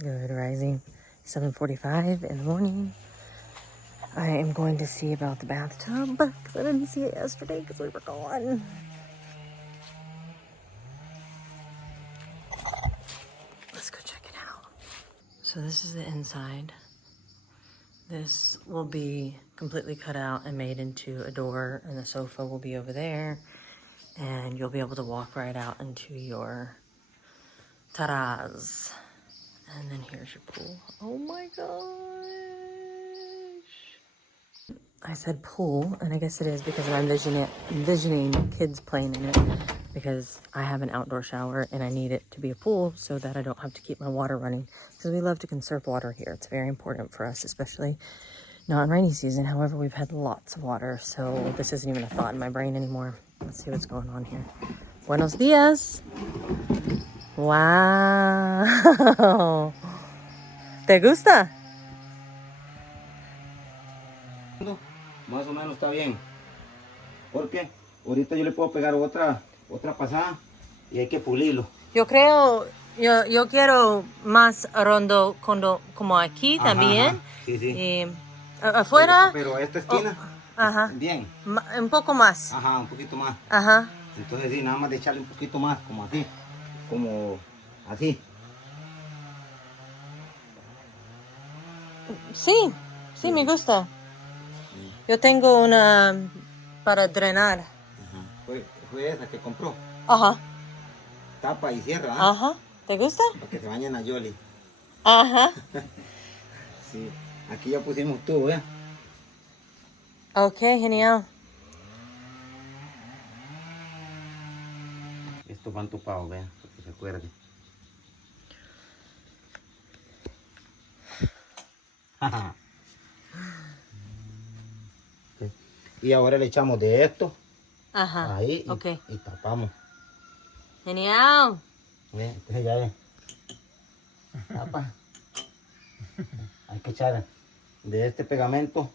Good rising. 7:45 in the morning. I am going to see about the bathtub because I didn't see it yesterday because we were gone. Let's go check it out. So this is the inside. This will be completely cut out and made into a door, and the sofa will be over there, and you'll be able to walk right out into your terrace. And then here's your pool. Oh my gosh. I said pool, and I guess it is because I'm envisioning kids playing in it, because I have an outdoor shower and I need it to be a pool so that I don't have to keep my water running, because we love to conserve water here. It's very important for us, especially not in rainy season. However, we've had lots of water, so this isn't even a thought in my brain anymore. Let's see what's going on here. Buenos dias. Wow. ¿Te gusta? Más o menos está bien. Porque ahorita yo le puedo pegar otra pasada y hay que pulirlo. Yo quiero más rondo como aquí también. Ajá. Sí, sí. Y afuera. Pero esta esquina. Ajá. Bien. Un poco más. Ajá, un poquito más. Ajá. Entonces sí, nada más de echarle un poquito más, como así. Como así. Sí, sí, me gusta. Yo tengo una para drenar. Ajá. Fue esa que compró. Ajá. Tapa y cierra. ¿Eh? Ajá. ¿Te gusta? Para que se bañen a Yoli. Ajá. Sí. Aquí ya pusimos tubo, ¿eh? Ok, genial. Estos van tupados, vean, para que se acuerden. Y ahora le echamos de esto. Ajá. Ahí y, okay. Y tapamos. Genial. Entonces ya ven. Tapa. Hay que echar de este pegamento.